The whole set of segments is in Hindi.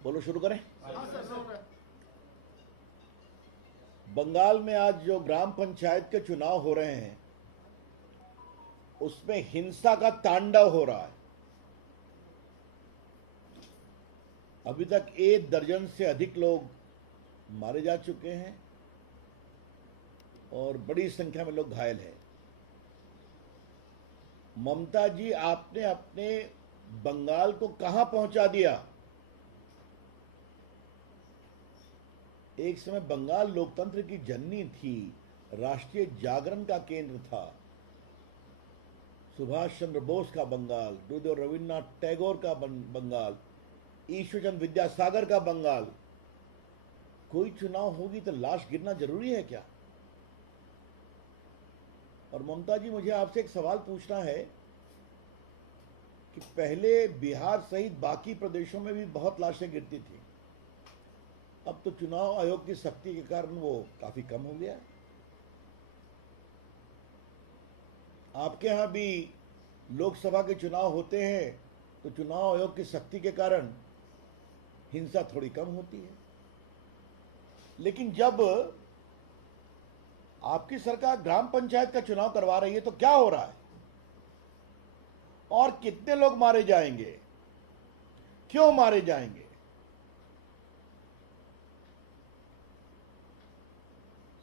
बोलो, शुरू करें। हाँ सर, हो रहा है। बंगाल में आज जो ग्राम पंचायत के चुनाव हो रहे हैं उसमें हिंसा का तांडव हो रहा है। अभी तक 1 दर्जन से अधिक लोग मारे जा चुके हैं और बड़ी संख्या में लोग घायल हैं। ममता जी, आपने अपने बंगाल को कहां पहुंचा दिया? एक समय बंगाल लोकतंत्र की जननी थी, राष्ट्रीय जागरण का केंद्र था। सुभाष चंद्र बोस का बंगाल, गुरुदेव रविन्द्रनाथ टैगोर का बंगाल, ईश्वरचंद विद्यासागर का बंगाल। कोई चुनाव होगी तो लाश गिरना जरूरी है क्या? और ममता जी, मुझे आपसे एक सवाल पूछना है कि पहले बिहार सहित बाकी प्रदेशों में भी बहुत लाशें गिरती थी, अब तो चुनाव आयोग की सख्ती के कारण वो काफी कम हो गया है। आपके यहां भी लोकसभा के चुनाव होते हैं तो चुनाव आयोग की सख्ती के कारण हिंसा थोड़ी कम होती है, लेकिन जब आपकी सरकार ग्राम पंचायत का चुनाव करवा रही है तो क्या हो रहा है और कितने लोग मारे जाएंगे, क्यों मारे जाएंगे?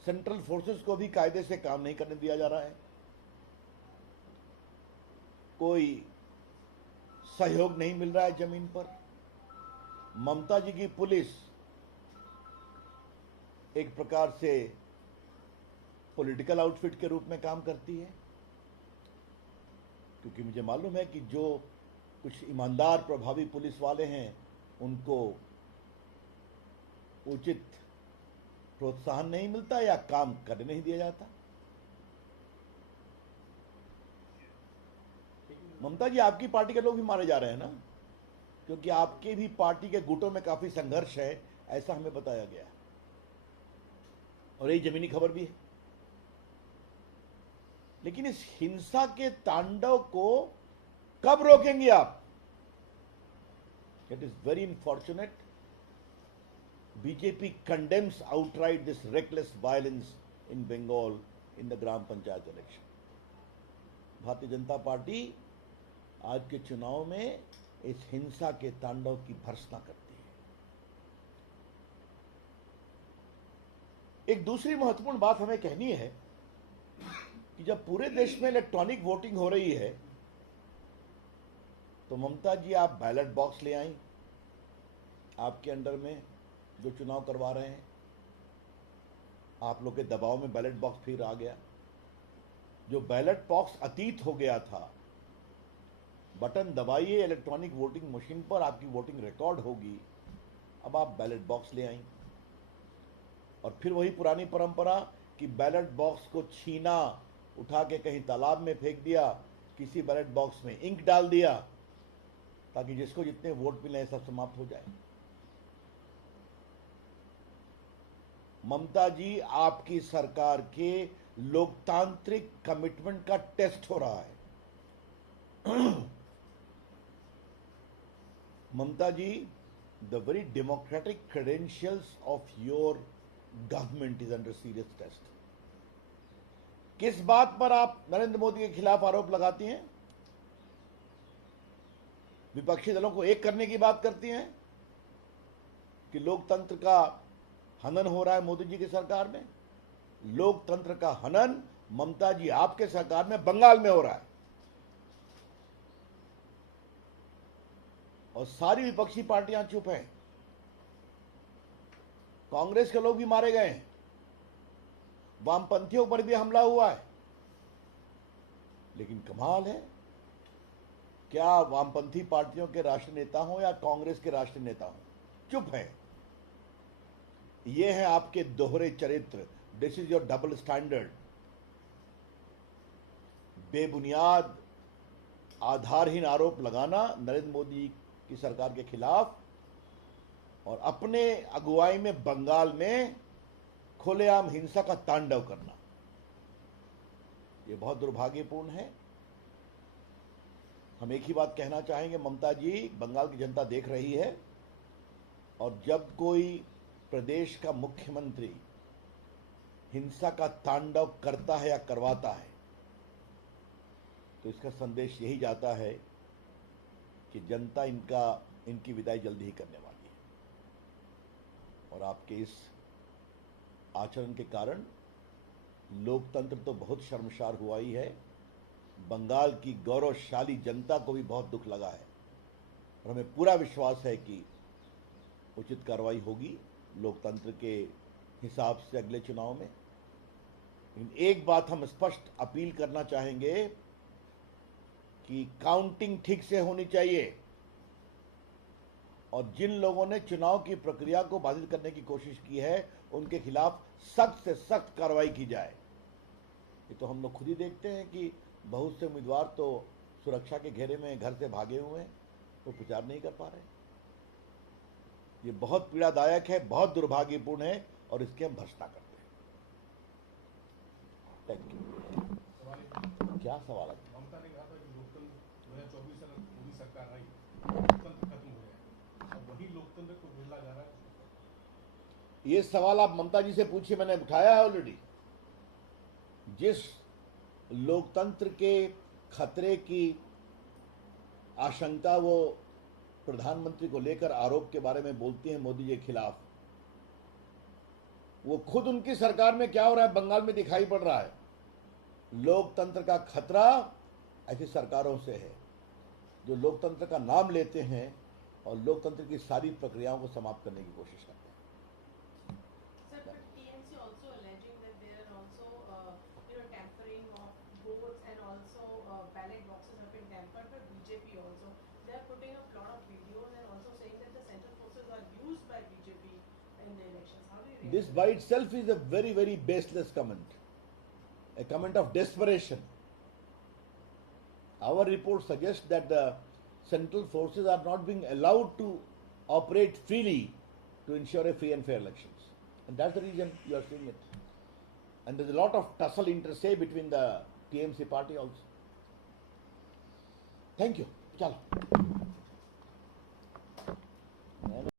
सेंट्रल फोर्सेस को भी कायदे से काम नहीं करने दिया जा रहा है, कोई सहयोग नहीं मिल रहा है जमीन पर। ममता जी की पुलिस एक प्रकार से पॉलिटिकल आउटफिट के रूप में काम करती है, क्योंकि मुझे मालूम है कि जो कुछ ईमानदार प्रभावी पुलिस वाले हैं उनको उचित प्रोत्साहन नहीं मिलता या काम करने नहीं दिया जाता। ममता जी, आपकी पार्टी के लोग भी मारे जा रहे हैं ना, क्योंकि आपके भी पार्टी के गुटों में काफी संघर्ष है, ऐसा हमें बताया गया है और यही जमीनी खबर भी है। लेकिन इस हिंसा के तांडव को कब रोकेंगे आप? It is very unfortunate. BJP condemns outright this reckless violence in Bengal in the gram panchayat election. Bharatiya Janata party आज के चुनाव में इस हिंसा के तांडव की भर्त्सना करती है। एक दूसरी महत्वपूर्ण बात हमें कहनी है कि जब पूरे देश में इलेक्ट्रॉनिक वोटिंग हो रही है तो ममता जी, आप बैलेट बॉक्स ले आई आपके अंडर में जो चुनाव करवा रहे हैं, आप लोग के दबाव में बैलेट बॉक्स फिर आ गया। जो बैलेट बॉक्स अतीत हो गया था, बटन दबाइए इलेक्ट्रॉनिक वोटिंग मशीन पर, आपकी वोटिंग रिकॉर्ड होगी। अब आप बैलेट बॉक्स ले आई और फिर वही पुरानी परंपरा कि बैलेट बॉक्स को छीना, उठा के कहीं तालाब में फेंक दिया, किसी बैलेट बॉक्स में इंक डाल दिया ताकि जिसको जितने वोट मिले सब समाप्त हो जाए। ममता जी, आपकी सरकार के लोकतांत्रिक कमिटमेंट का टेस्ट हो रहा है। ममता जी, the very democratic credentials of your government is under serious test. किस बात पर आप नरेंद्र मोदी के खिलाफ आरोप लगाती हैं? विपक्षी दलों को एक करने की बात करती हैं कि लोकतंत्र का हनन हो रहा है मोदी जी की सरकार में। लोकतंत्र का हनन ममता जी आपके सरकार में बंगाल में हो रहा है और सारी विपक्षी पार्टियां चुप हैं। कांग्रेस के लोग भी मारे गए हैं, वामपंथियों पर भी हमला हुआ है, लेकिन कमाल है, क्या वामपंथी पार्टियों के राष्ट्रीय नेता हों या कांग्रेस के राष्ट्रीय नेता हों, चुप हैं। ये है आपके दोहरे चरित्र। This is your double standard. बेबुनियाद आधारहीन आरोप लगाना नरेंद्र मोदी की सरकार के खिलाफ और अपने अगुवाई में बंगाल में खुलेआम हिंसा का तांडव करना, यह बहुत दुर्भाग्यपूर्ण है। हम एक ही बात कहना चाहेंगे, ममता जी, बंगाल की जनता देख रही है और जब कोई प्रदेश का मुख्यमंत्री हिंसा का तांडव करता है या करवाता है तो इसका संदेश यही जाता है कि जनता इनकी विदाई जल्दी ही करने वाली है। और आपके इस आचरण के कारण लोकतंत्र तो बहुत शर्मसार हुआ ही है, बंगाल की गौरवशाली जनता को भी बहुत दुख लगा है और हमें पूरा विश्वास है कि उचित कार्रवाई होगी लोकतंत्र के हिसाब से अगले चुनाव में। लेकिन एक बात हम स्पष्ट अपील करना चाहेंगे कि काउंटिंग ठीक से होनी चाहिए और जिन लोगों ने चुनाव की प्रक्रिया को बाधित करने की कोशिश की है उनके खिलाफ सख्त से सख्त कार्रवाई की जाए। ये तो हम लोग खुद ही देखते हैं कि बहुत से उम्मीदवार तो सुरक्षा के घेरे में घर से भागे हुए हैं, वो प्रचार नहीं कर पा रहे। ये बहुत पीड़ादायक है, बहुत दुर्भाग्यपूर्ण है और इसकी हम भर्त्सना करते हैं। Thank you. क्या सवाल है? ममता ने कहा था कि लोकतंत्र 2024 से मोदी सरकार आई, लोकतंत्र खत्म हो गया, अब वही लोकतंत्र को ढीला जा रहा है। ये सवाल आप ममता जी से पूछिए, मैंने उठाया है ऑलरेडी। जिस लोकतंत्र के खतरे की आशंका वो प्रधानमंत्री को लेकर आरोप के बारे में बोलती हैं मोदी जी के खिलाफ, वो खुद उनकी सरकार में क्या हो रहा है बंगाल में दिखाई पड़ रहा है। लोकतंत्र का खतरा ऐसी सरकारों से है जो लोकतंत्र का नाम लेते हैं और लोकतंत्र की सारी प्रक्रियाओं को समाप्त करने की कोशिश करते हैं। Sir, but TMC also alleging that they are also, tampering of votes and also ballot boxes have been tampered by BJP also. They are putting up a lot of videos and also saying that the central forces are used by BJP in the elections. How do you react? This by itself is a very, very baseless comment, a comment of desperation. Our report suggests that the central forces are not being allowed to operate freely to ensure a free and fair elections. And that's the reason you are seeing it. And there's a lot of tussle inter se between the TMC party also. Thank you. Chalo.